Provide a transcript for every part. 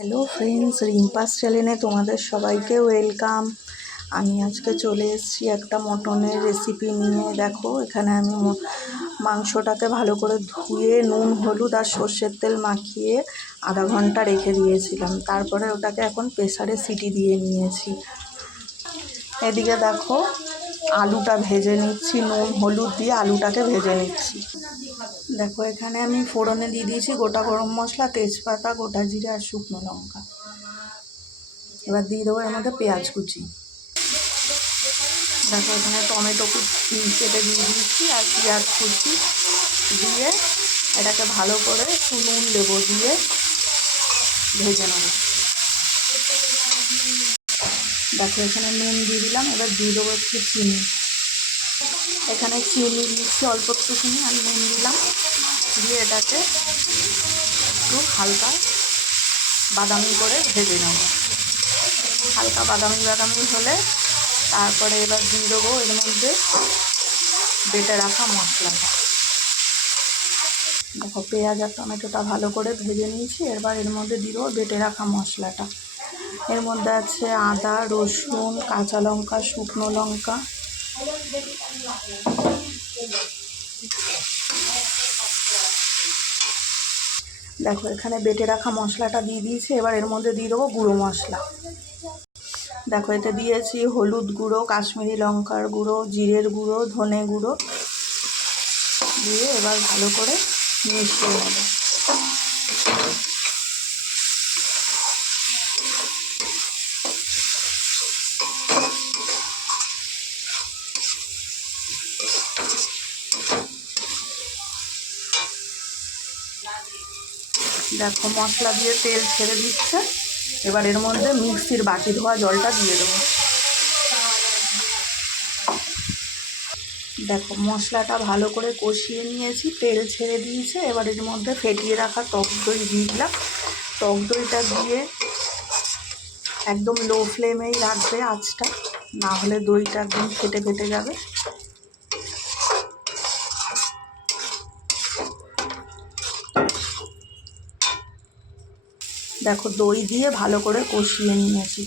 Hello friends, রিম্পাস চ্যানেলে তোমাদের সবাইকে ওয়েলকাম। আমি আজকে চলে এসেছি একটা মটনের রেসিপি নিয়ে। দেখো, এখানে আমি মাংসটাকে ভালো করে ধুয়ে নুন হলুদ আর সর্ষের তেল মাখিয়ে আধা ঘন্টা রেখে দিয়েছিলাম। তারপরে ওটাকে এখন প্রেসারে সিটি দিয়ে নিয়েছি। এদিকে দেখো, আলুটা ভেজে নিচ্ছি, নুন হলুদ দিয়ে আলুটাকে ভেজে নিচ্ছি। দেখো, এখানে আমি ফোড়নে দিয়ে দিয়েছি গোটা গরম মশলা, তেজপাতা, গোটা জিরে আর শুকনো লঙ্কা। এবার দিয়ে দেবো এর মধ্যে পেঁয়াজ কুচি। দেখো, এখানে টমেটো কেটে দিয়ে দিয়েছি আর পেঁয়াজ কুচি দিয়ে এটাকে ভালো করে একটু নুন দেবো, দিয়ে ভেজে নেব। দেখো, এখানে নুন দিয়ে দিলাম। এবার দিয়ে দেবো একটু চিনি। এখানে চিনি দিচ্ছি অল্প একটু চিনি আর নুন দিলাম, দিয়ে এটাকে একটু হালকা বাদামি করে ভেজে নেব। হালকা বাদামি হলে তারপরে এবার দিয়ে দেবো এর মধ্যে বেটে রাখা মশলাটা। দেখো, পেঁয়াজ আর টমেটোটা ভালো করে ভেজে নিয়েছি। এবার এর মধ্যে দিয়ে দেবো বেটে রাখা মশলাটা। এর মধ্যে আছে আদা, রসুন, কাঁচা লঙ্কা, শুকনো লঙ্কা। দেখো, এখানে বেটে রাখা মশলাটা দিয়ে দিয়েছি। এবার এর মধ্যে দিয়ে দেবো গুঁড়ো মশলা। দেখো, এতে দিয়েছি হলুদ গুঁড়ো, কাশ্মীরি লঙ্কার গুঁড়ো, জিরের গুঁড়ো, ধনে গুঁড়ো দিয়ে এবার ভালো করে মিশিয়ে নেব। দেখো, মশলা দিয়ে তেল ছেড়ে দিচ্ছে। এবার এর মধ্যে মিক্সির বাটি ধোয়া জলটা দিয়ে দেবো। দেখো, মশলাটা ভালো করে কষিয়ে নিয়েছি, তেল ছেড়ে দিয়েছে। এবার এর মধ্যে ফেটিয়ে রাখা টক দই দিয়ে দিলাম। টক দইটা দিয়ে একদম লো ফ্লেমেই রাখবে আঁচটা, না হলে দইটা একদম ফেটে যাবে। দেখো, দই দিয়ে ভালো করে কষিয়ে নিয়েছি।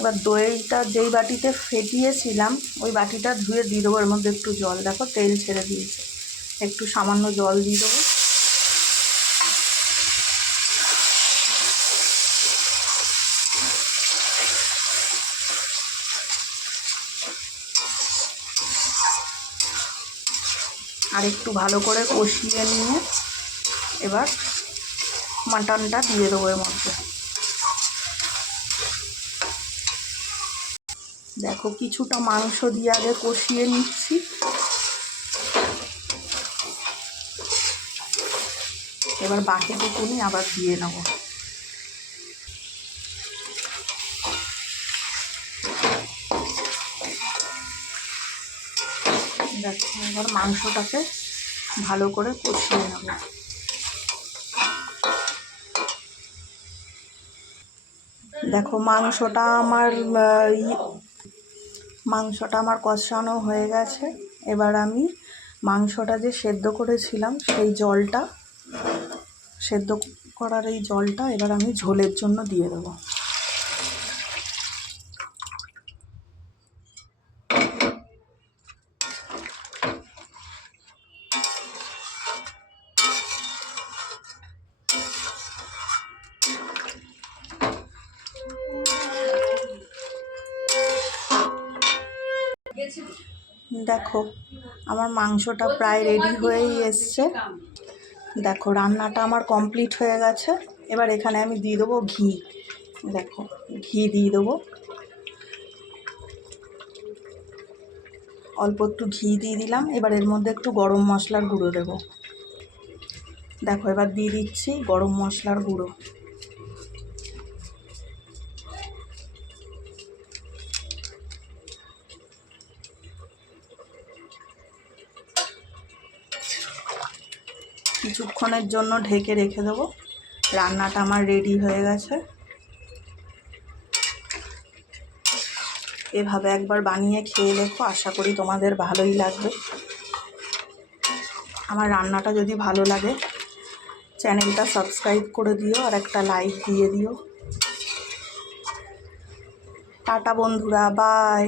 এবার দইটা যেই বাটিতে ফেটিয়েছিলাম ওই বাটিটা ধুয়ে দিয়ে দেবো এর মধ্যে একটু জল। দেখো, তেল ছেড়ে দিয়েছে, একটু সামান্য জল দিয়ে দেবো। আর একটু ভালো করে কষিয়ে নিয়ে এবার মাটনটা দিয়ে দেবো এর মধ্যে। দেখো, কিছুটা মাংস দিয়ে আগে কষিয়ে নিচ্ছি। এবার বাকিটুকুনি আবার দিয়ে নেব। দেখো, এবার মাংসটাকে ভালো করে কষিয়ে নেব। দেখো, মাংসটা আমার কষানো হয়ে গেছে। এবার আমি মাংসটা যে সেদ্ধ করেছিলাম সেই জলটা, সেদ্ধ করার এই জলটা এবার আমি ঝোলের জন্য দিয়ে দেবো। দেখো, আমার মাংসটা প্রায় রেডি হয়েই এসছে। দেখো, রান্নাটা আমার কমপ্লিট হয়ে গেছে। এবার এখানে আমি দিয়ে দেবো ঘি। দেখো, ঘি দিয়ে দেবো, অল্প একটু ঘি দিয়ে দিলাম। এবার এর মধ্যে একটু গরম মশলার গুঁড়ো দেবো। দেখো, এবার দিয়ে দিচ্ছি গরম মশলার গুঁড়ো। কিছুক্ষণের জন্য ঢেকে রেখে দেবো। রান্নাটা আমার রেডি হয়ে গেছে। এভাবে একবার বানিয়ে খেয়ে দেখো, আশা করি তোমাদের ভালোই লাগবে। আমার রান্নাটা যদি ভালো লাগে চ্যানেলটা সাবস্ক্রাইব করে দিও আর একটা লাইক দিয়ে দিও। টাটা বন্ধুরা, বাই।